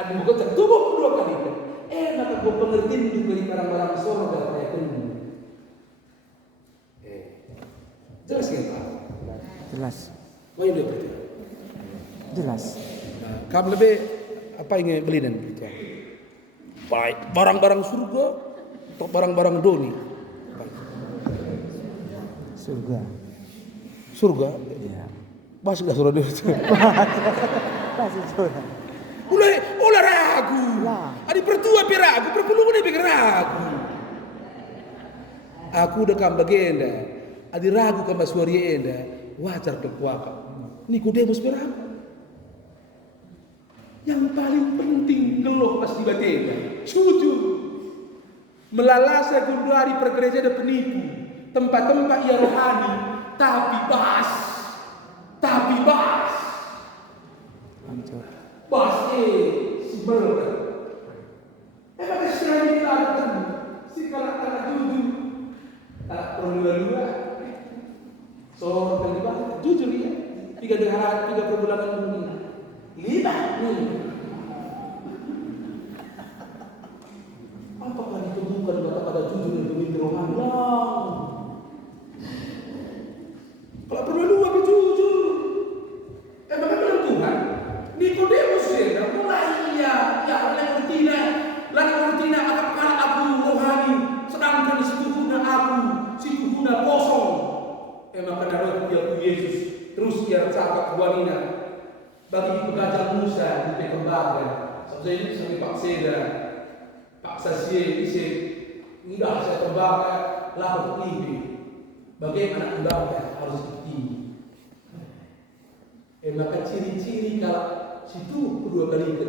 Ada bukan tertubuh kedua kali. Maka gue pengertian juga di barang-barang surga kayak ini. Jelas ya Pak? Jelas. Oh iya berarti. Jelas. Nah, kamu lebih apa yang beli dan gitu? Baik, barang-barang surga atau barang-barang doni? Baik. Surga. Surga? Iya. Bahas nggak surga itu? Pasti surga. Ulah ragu. Adi pertua pi ragu, perpuluh ni pi ragu. Aku udah kam bagenda. Adi ragu kam basuari enda. Wajar kekuaka. Nikodemus pi ragu. Yang paling penting ngeluh pasti batena. Jujur. Melalasa kundari pergereja ada penipu. Tempat-tempat yang rohani. Tapi bahas. Hancur. Bahas si berda. Emang sekali dilakukan. Si kalak-kalak jujur. Tak perlu lua. Seorang kali bahas. Jujur ya. 3 perbulan dunia. Libat. Apakah ditemukan kata-kata jujur yang pemimpin rohani? Kalau perlu lu apa jujur? Emang bilang Tuhan, Nikodemus ya, mulai lain rutina akan kali aku rohani, sedangkan di situ guna kosong. Emang kadang dia Yesus terus dia cakap wanita bagi pengajar Musa di Pekembaga. Sampai ini sampai Pak Seda, Pak Sasie, isi mudah saya terbakar lapor tinggi. Bagaimana ibadah harus tinggi. Maka ciri-ciri kalau situ kedua kali itu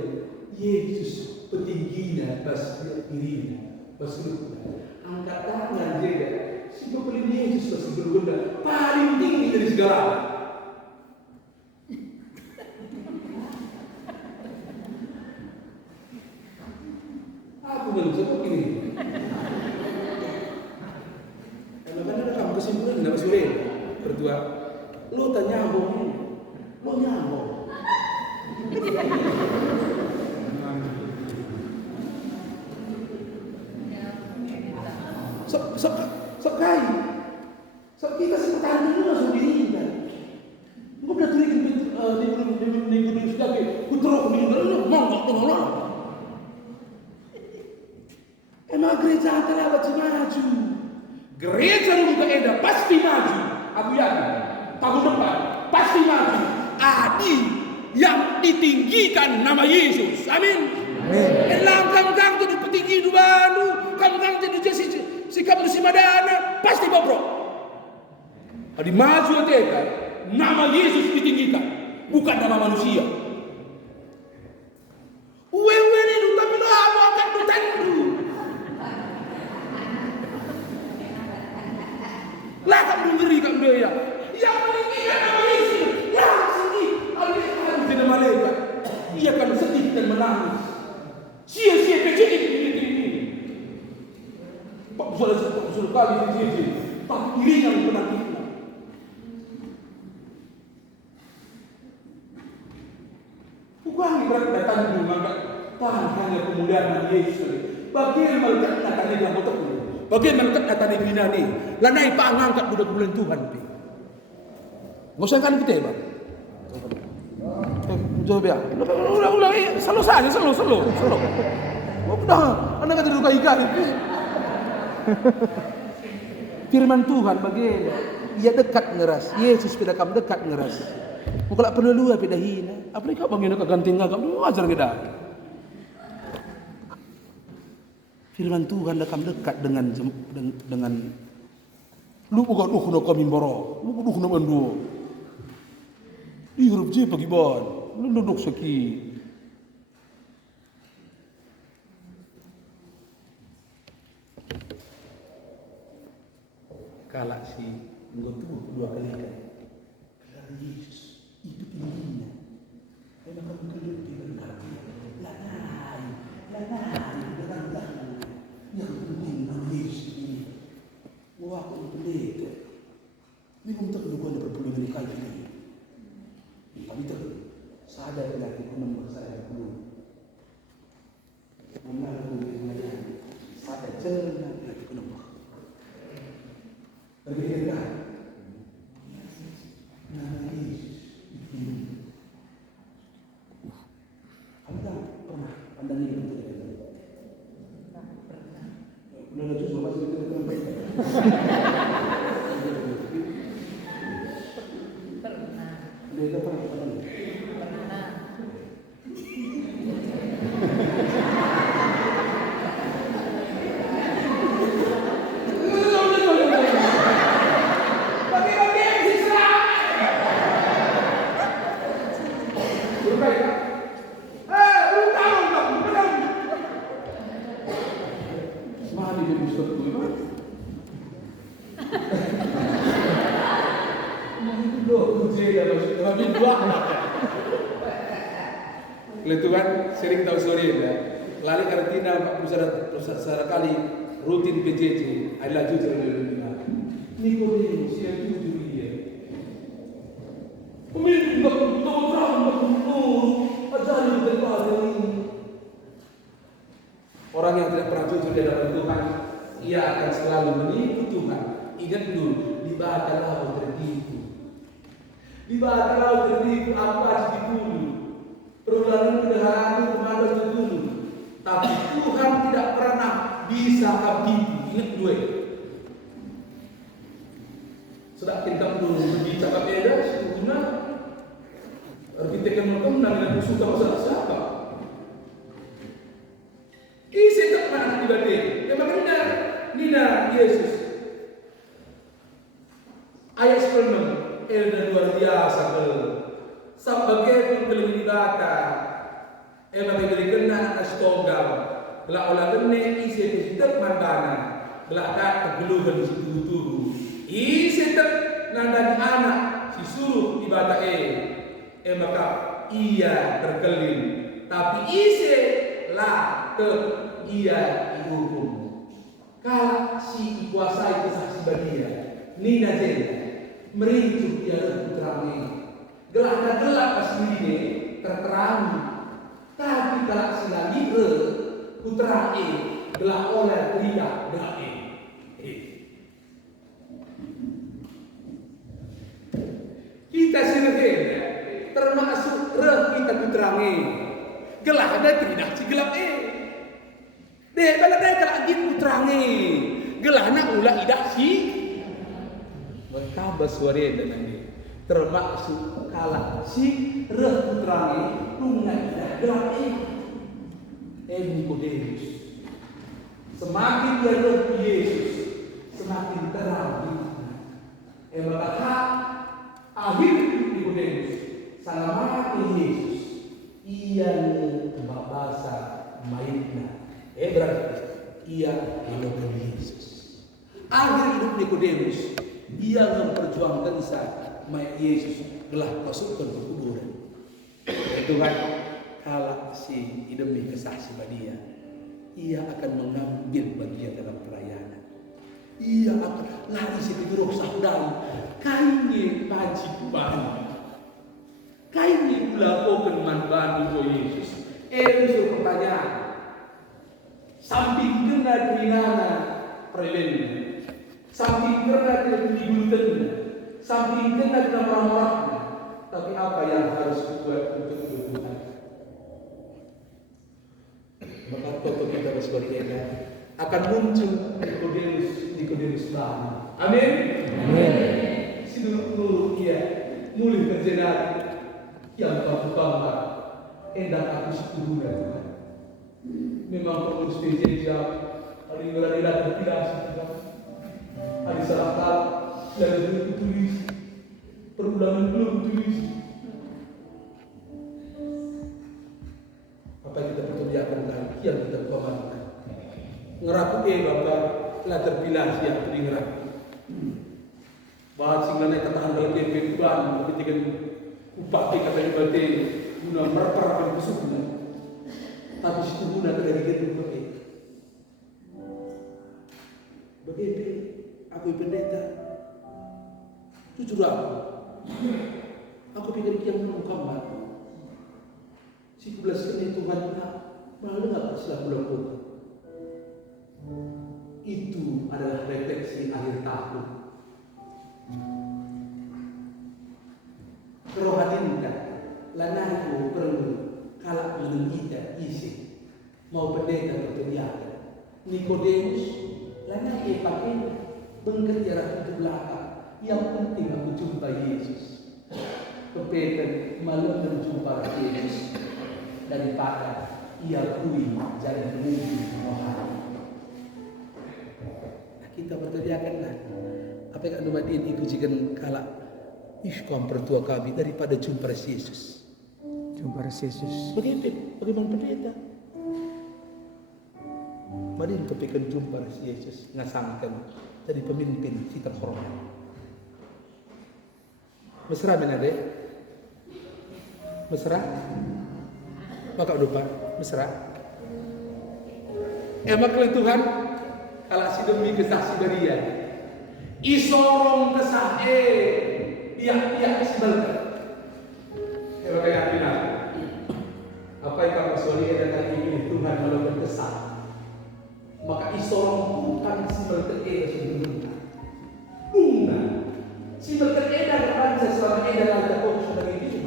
Yesus petingginya pas dirinya pas lupa angkat tangan juga situ paling Yesus pas berguna paling tinggi dari segala. Aku nggak bisa begini. Karena kamu kesimpulan nggak sore berdua. Lo tanya lo nyambung. Sekali. Kita seperti dulu langsung diingat. Gue udah tulis di gunung sedang kuterok di gunung mongkok tolong. Emang gereja antara maju. Gereja muka Eda pasti maju. Aku yakin. Tahun depan pasti maju. Adi yang ditinggikan nama Yesus. Amin. Elang kang tu petinggi du baru, kang jadi sikap si madana pasti bobrok. Adi maju teka nama Yesus ditinggikan, bukan nama manusia. Wewe ni du tapi lo akan du tandu. Lah kamu ngeri kamu dia. Yang meninggikan nama Yesus. Yang sini Allah tidak malaikat. Ia akan sedih dan menangis. Sia-sia kecil ini. Pak Usul kali ini. Pak iri yang menangis. Bukan berat datang di rumah. Tahan hanya kemuliaan Yesus. Bagian malaikat datangnya yang betul. Bagian malaikat datangnya di ni. Lanai pak ngangkat budak bulan Tuhan. Ngusahkan kita ya, Bang. Coba ya. Ulang selalu saja, selalu. Udah, anda kata duka ikan. Firman Tuhan bagaimana? Ia dekat ngeras. Yesus pada kamu dekat ngeras. Kalau perlu lu apa dah hina? Apa ni kau bangin ke ganting kamu? Wajar kita. Firman Tuhan dekam dekat dengan lu bukan nak kami baro. Lu bukan nak mandu. Di huruf J pagi bon. Lu duduk seki. Kalak si nggotu dua kali kan. Kalau Yesus itu tingginya. Memang kamu keluar di belakang. Lanai. Yang penting nama Yesus ini. Wah, aku pendeta. Ini pun tak lupa ada perpuluhan dari kali ini. Kami tak sadar lagi pun saya perlu. Anda ni betul. Benar tu semua masih betul. Pernah. Dia pernah. Pernah. Bagi-bagi yang Islam. Berbaik. Belum tahu tak? Belum. Mana dia Ustaz tu? Itu kan sering tahu sore ya. Lalu karantina pusat kali rutin PJJ adalah jujur Nikodemus yang jujur dia. Pemimpin ajaran kepada ini. Orang yang tidak pernah jujur di hadapan Tuhan, ia akan selalu menipu Tuhan. Ingat dulu, di bawah laut tertipu. Di bawah laut tertipu apa dulu. Perulahan kedaharan kemana dulu. Tapi Tuhan tidak pernah bisa tipu. Ingat dua. Sudah kita dulu berbicara beda, guna. Arkitek yang mengenal dengan suka masalah siapa? Isi tak pernah dibagi. Yang maknanya Nina Yesus. Ayat 10 dan luar biasa sebagai pengkeliling baka bagi berikan anak setonggal gelak olah gene isi kesidek mandana gelak kat kegeluhan situ-tuhu isi tak nandani anak si suruh ibadah maka ia terkeling tapi isi lah ke ia dihukum kalau si kuasai kesaksi bagia Nina jenda merincu dia putranya gelak pas ini terterang tapi kalau si lagi putra gelak oleh tidak gelak kita sini termasuk kita putranya gelak ada tidak si gelap deh kalau ada kalau lagi putranya gelak nak ulah tidak si berkabah suara dan termaksud kalah si putranya tungai gelap Nikodemus. Semakin dia reh Yesus, semakin terang. Maka akhir Nikodemus selama Yesus ia bahasa mainnya. Berarti ia hidup Yesus. Akhir hidup Nikodemus ia memperjuangkan mayat Yesus telah masukkan ke kuburan. Itu kan kalau si demi kesaksi dia, ia akan mengambil bagian dalam perayaan. Ia akan lari si keduruk saudara, kainnya wajib banget. Kainnya melakukan manfaat untuk Yesus. Itu pertanyaan. Samping kena kerinana perlindungan, samping kena kebulutan, samping kena orang-orangnya. Tapi apa yang harus dibuat untuk Tuhan? Maka foto kita sebagai akan muncul Nikodemus baru. Amin. Amin. Seluruh dia mulai terjerat yang pertama hendak aku setuju Tuhan. Memang pengurus PJJ hari berada terpilih hari Selasa dan tulis perulangan belum tulis. Apa kita betul diakan yang kita pamankan. Ngeraku Bapak telah terpilih siap digerak. Bahas singlane katakan dalam kehidupan ketika upati katanya berarti guna merperakan kesukna. Tapi situ guna dari kehidupan bagaimana aku pendeta jujur aku pikir yang Muhammad si 11 kali Tuhan malu nggak setelah bulan kota itu adalah refleksi akhir tahun kerohanian lanaiku perlu kalau belum kita isi mau pendeta berteriak. Nikodemus, lana pakai bengket jarak ke belakang. Yang penting aku jumpa Yesus. Kepekan malu menjumpa Yesus daripada ia kui jadi pemimpin rohani. Nah, kita berteriakanlah. Apa yang anda matiin itu jika kalah kaum pertua kami daripada jumpa Yesus. Jumpa Yesus. Bagaimana pendeta? Mari kepekan jumpa Yesus ngasangkan jadi pemimpin kita hormat. Mesra menade? Mesra? Maka lupa mesra. Emak Tuhan kalau si demi kesaksi dari dia. Isorong kesah pihak-pihak sebelah. Emak keyakinan. Apa yang kamu soli dan kali ini Tuhan melakukan kesah. Maka isorong bukan si berkata sebelumnya. Bunga si berkata kepada selama eda ada kau sudah ini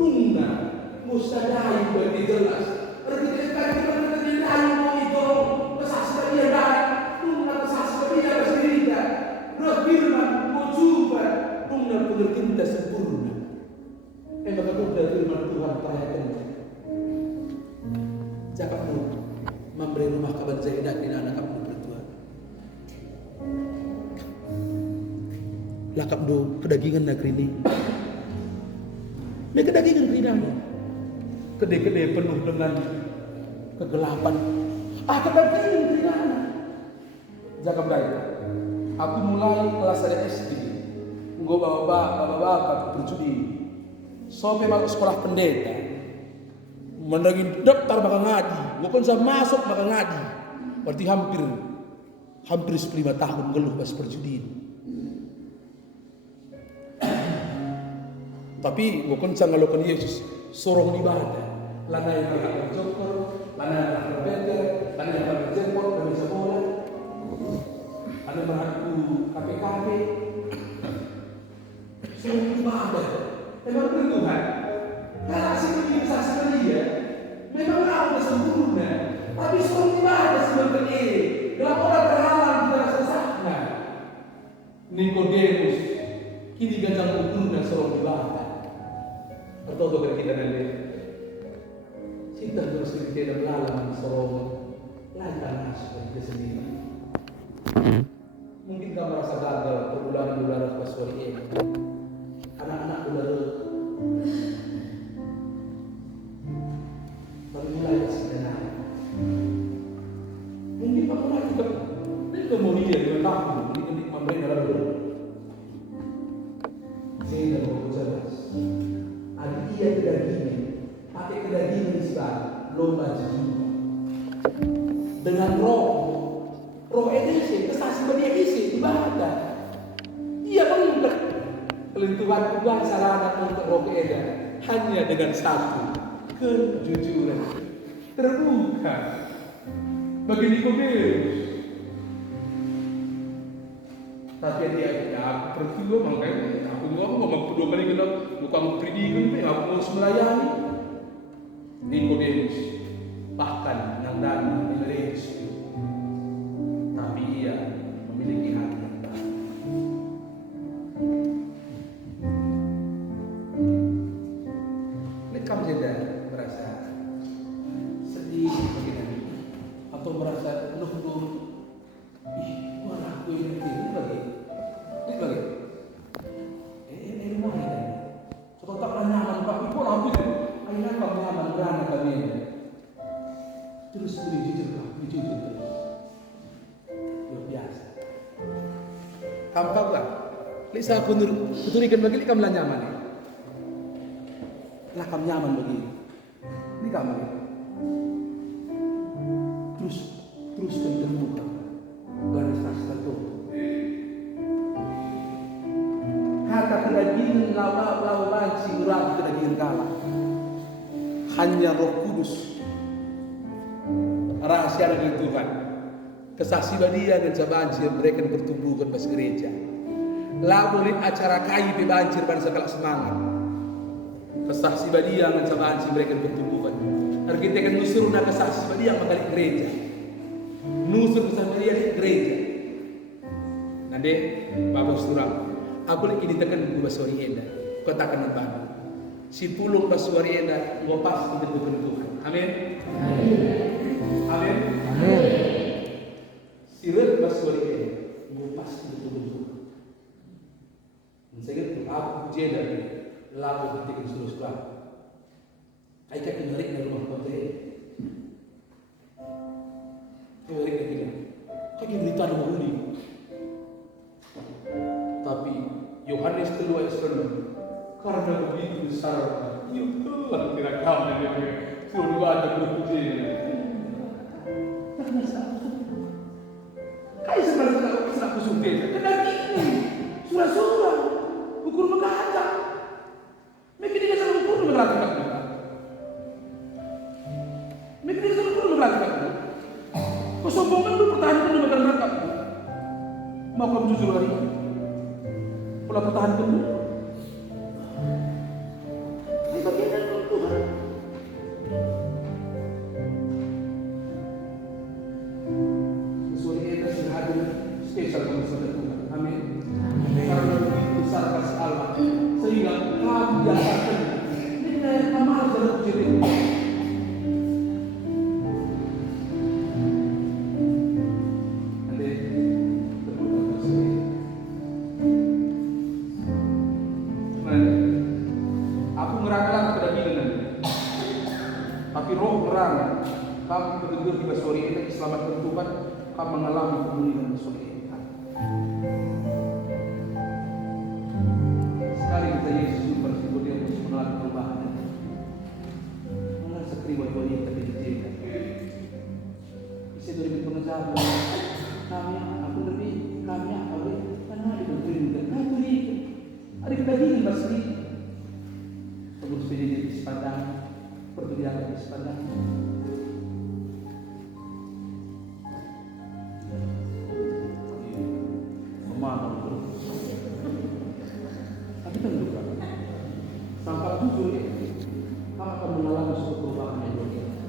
Bunga mustahil bagi jelas. Artinya kita berkata mau itu kesaksian dia dah. Bunga kesaksian dia bersendiri dah. Firman mau coba bunga pengertian tidak sempurna. Maka sudah firman Tuhan perhatikan. Jangan memberi rumah kabar Zaidah di anak kamu bertua. Lakap do kedagingan negeri ini. Mereka kedagingan rinangnya. Kedai-kedai penuh dengan kegelapan. Kedagingan rinangnya. Jangan baik. Aku mulai kelas SD. Gue bapak berjudi. Sampai masuk sekolah pendeta. Menangin daftar maka ngadi. Gue kan saya masuk maka ngadi. Berarti hampir 15 tahun ngeluh pas perjudian. Tapi gue kan saya ngeluhkan Yesus sorong ibadah. Lana yang berjokor, lana yang berbeter, lana yang berjemput, dan bisa bola. Ada berhaku KPKP. Sorong ibadah. Emang betul Tuhan. Kalau sih saksi dia, memang aku sempurna. Tapi sorong ibadah sebenarnya ini. Dalam orang terhalang tidak sesakna. Nikodemus kini gajang ukurna sorong ibadah. Atau bagaimana kita nanti cinta terus kita dalam sorong lantaran seperti itu sendiri. Mungkin kamu merasa gagal perbulan-bulan pas ini. Anak-anak udah mulai sebenarnya. Mungkin kamu lagi ini kemudian 2 tahun ini memberi dalam dulu. Saya tidak mau jelas. Dia kedagingan, pakai kedagingan sebab lomba jiwa. Dengan roh edisi, kesaksian dia isi ibadah. Dia mengikat kelentuhan Tuhan sarana untuk roh eda hanya dengan satu kejujuran terbuka bagi Nikodemus. Tapi dia aku berdua makanya aku ngomong kedua kali kena bukan pendidikan, aku harus melayani. Nikodemus bahkan nandani Yesus, tapi ia memiliki hati yang baik. Ini kamu jadi merasa sedih begini atau merasa penuh aku ini lagi. Sudah tak nyaman Pak Ibu habis. Akhirnya kamu nyaman berana kami. Terus jujur. Luar biasa. Kamu tahu tak? Lisa aku nurikan bagi kamu lah nyaman. Lah kamu nyaman begini. Ini kamu. Teruskan terbuka. Garis tertutup. Kata kedagingan lau banci urang kedagingan kalah. Hanya Roh Kudus rahasia dengan Tuhan. Kesaksian dia dan sabanci yang mereka bertumbuhkan pas gereja. Lah boleh acara kai bebanjir pada segala semangat. Kesaksian dia dan sabanci mereka bertumbuhkan. kita kan nusur nak kesaksi dia makali gereja. Nusur sama dia di gereja. Nanti Bapak Surang, aku lagi ditekan gua basori enda. Katakan Bapak. Si pulung basori enda gua pas ditentukan Tuhan. Amin. Amin. Amin. Sirat basori enda gua pas ditentukan Tuhan. Saya kata aku jeda lalu ditekan suruh-suruh. Ay kaki narik dari rumah kota narik lagi kan kaki berita ada mahuli tapi Yohanes 3 ayat 9 karena begitu besar ya Tuhan kira-kira dia suruh ada berpuji karena kayak sebenarnya aku sumpah karena ini surah-surah ukur mengajak mungkin dia selalu ukur mengajak mereka tidak selalu perlu berlagak. Kesombongan itu pertahankan di bagian neraka. Mau kamu jujur hari ini? Pola pertahankan itu. Ini bagian dari Tuhan. Sesuai kita sudah hadir spesial bersama Tuhan. Amin. Karena begitu besar kasih Allah sehingga kami biasakan ini yang amal dalam diri. Kami berdengar di basori ini diselamatkan Tuhan, kami mengalami kemuliaan basori ini. Sekali kita Yesus bersyukur dia untuk mengalami perubahan. Mengenai sekriwan buat yang tadi kecil. Isi dari pengesahan kami aku lebih kami awal karena itu berdiri dan beri ada kebagian basri. Terus jadi di sepadang perbedaan di sepadang. Tapi kan juga sampai jujur ya, kamu akan mengalami suatu perubahan yang luar biasa.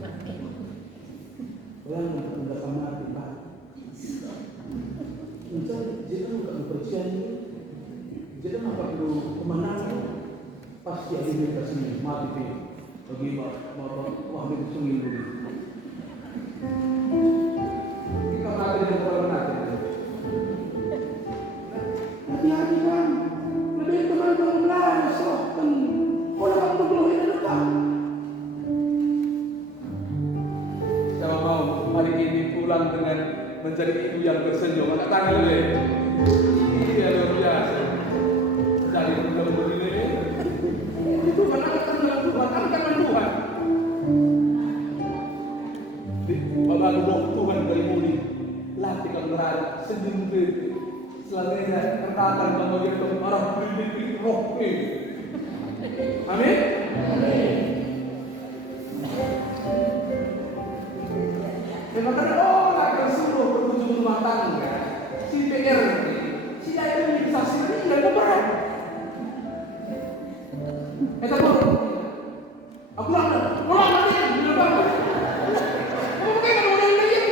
Orang yang tidak sama hati Pak. Misalnya jika tidak mempercayai ini, jika nampak perlu kemenangan, pasti ada yang kasih mati pe. Bagi wah itu sungguh dulu. Kita mati dengan orang mati. Hati-hati kan, lebih teman-teman belajar serahkan orang untuk keluar dekat. Saya mau hari ini pulang dengan menjadi ibu yang tersenyum. Angkat tangan dulu. Iya luar biasa. Jadi kita begini. Itu kan angkat tangan Tuhan, angkat tangan Tuhan. Bapak roh Tuhan dari muli, latih kamu berada senyum beri. Selanjutnya katakan kemudian ke arah bibit roh ini. Amin. Memang ada orang yang suruh berkunjung rumah tangga, si PR, si ayah ini saksi ini tidak berat. Kita tahu. Aku lama nanti tidak apa. Kamu pakai kalau orang lain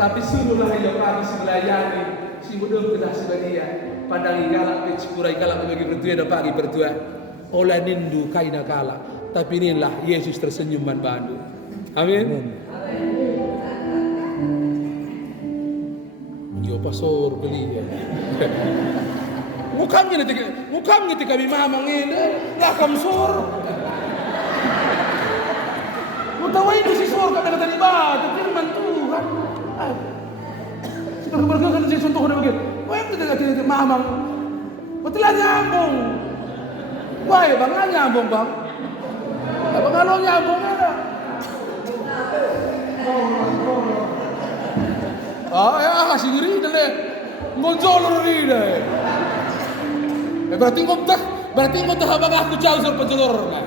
tapi suruhlah yang kami melayani si mudah kedah sebagia pandang galak pecikurai galak bagi bertua dan pagi bertua olah nindu kaina kala tapi inilah Yesus tersenyum man bandu. Amin. Yo pastor beli ya. Mukamnya nanti kami mamang ini lah kamsor. Mutawa itu si sor kata kata ibadah firman Tuhan. Sudah bergerak di contoh dia begitu. Wah itu tidak mamang. Betul nyambung. Wah bang nyambung bang. Apa kalau nyambung ada? Ah ya kasih ngeri deh. Ngojol ngeri deh. Berarti kau tak abang aku jauh sur penjelur kan?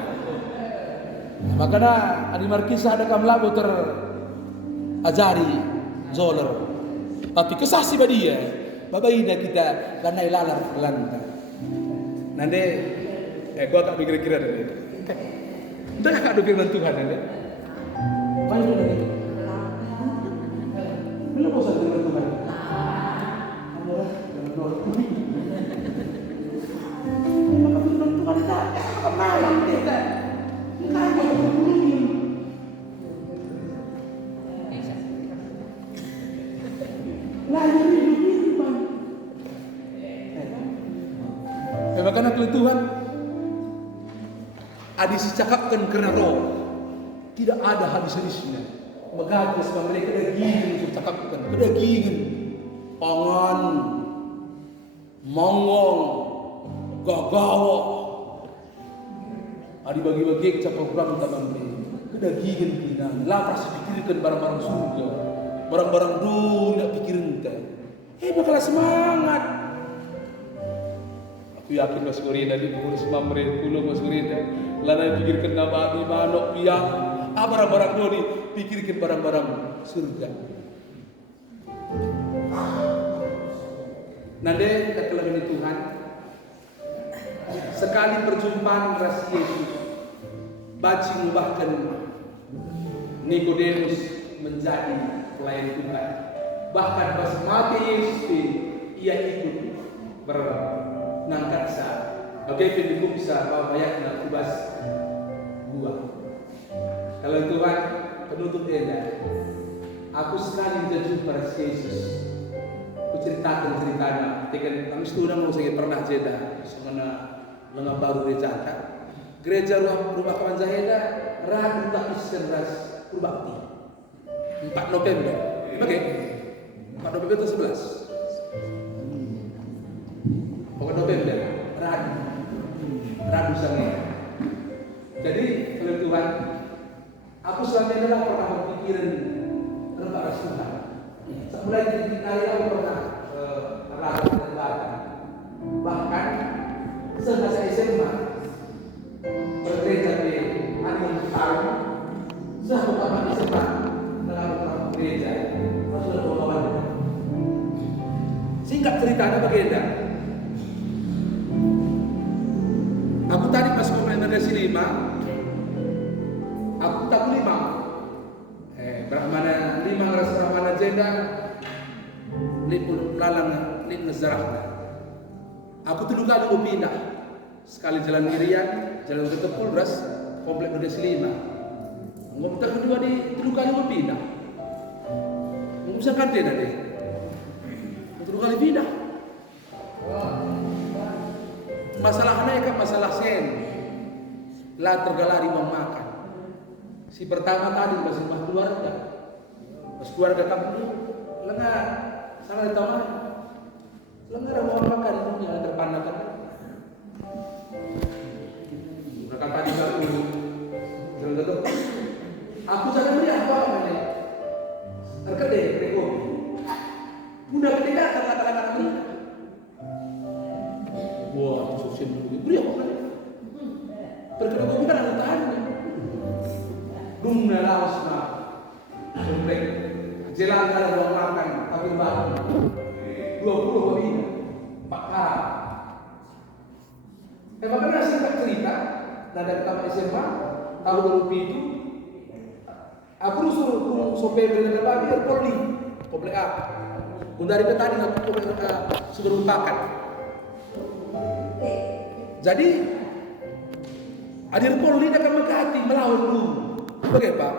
Makanya adi markisa ada kam lagu ter ajari zoler. Tapi kesasi ba dia, babaina kita lanai lalar lanta. Nande, gua tak kira-kira deh. Udah kak firman Tuhan nande. Banyak lagi. Belum bosan firman Tuhan. Allah, Tuhan tak malam kita. Makanya Tuhan adisi cakapkan kerana roh tidak ada habis-habisnya. Maka sebab mereka daging untuk cakapkan kedagingan pangan mongong gagawa adi bagi-bagi cakap kurang taman kedagingan kita lapar pikirkan barang-barang surga barang-barang dunia pikiran teh bakal semangat. Aku yakin Mas Kurina di pukul 9 Mas Kurina lana pikirkan nababi manok piang barang-barang doni pikirkan barang-barang surga. Nade kekelaman Tuhan sekali perjumpaan ras Yesus baci mengubahkan Nikodemus menjadi pelayan Tuhan. Bahkan pas mati Yesus ia ikut nangkat sa bagai pendukung sa bahwa bayakna kubas gua. Kalau Tuhan penutup eda aku sekali menjumpa ras Yesus aku ceritakan ceritanya tekan kami sudah mau saya pernah jeda semana lengah baru gereja rumah kawan Zaheda ragu tak isen ras berbakti 4 November oke 4 November itu 11 pokoknya November ragu sangat. Jadi kalau Tuhan aku selama ini pernah berpikiran tentang ras Tuhan mulai dari aku pernah bahkan semasa SMA bergereja di Anung Tahun saya bukan SMA dalam gereja maksudnya pengalaman singkat ceritanya bagaimana aku tadi pas komentar sini aku tak 5 bermana 5 ngerasa mana jenda lipul lalang lip nezarah. Aku 3 kali mau pindah. Sekali jalan Irian, jalan ke Tepul ras komplek Nudes 5. Ngomong kedua di 3 kali mau pindah. Ngomong bisa kan dia nanti. 3 kali pindah. Masalahnya kan masalah sen. Lah tergalari mau makan. Si pertama tadi masih keluarga. Pas keluarga kamu lengah sangat ditawar. Lengah mau makan yang terpanakan. Mereka tadi baru jalan aku jangan beri apa ini. Terkede reko. Mudah ketika kata-kata ini. Wah, sosial beri apa kan? Terkede kok bukan ada tahan. Dumna laos na. Komplek. Jelang ada ruang makan tapi baru 20 hari 4 kali. Makanya singkat cerita nada pertama SMA tahun 2007 aku suruh sopir dengan babi Polri komplek A. Dari petani aku komplek A sudah lupakan. Jadi Adir Polri akan mengganti melawan dulu. Bagaimana Pak?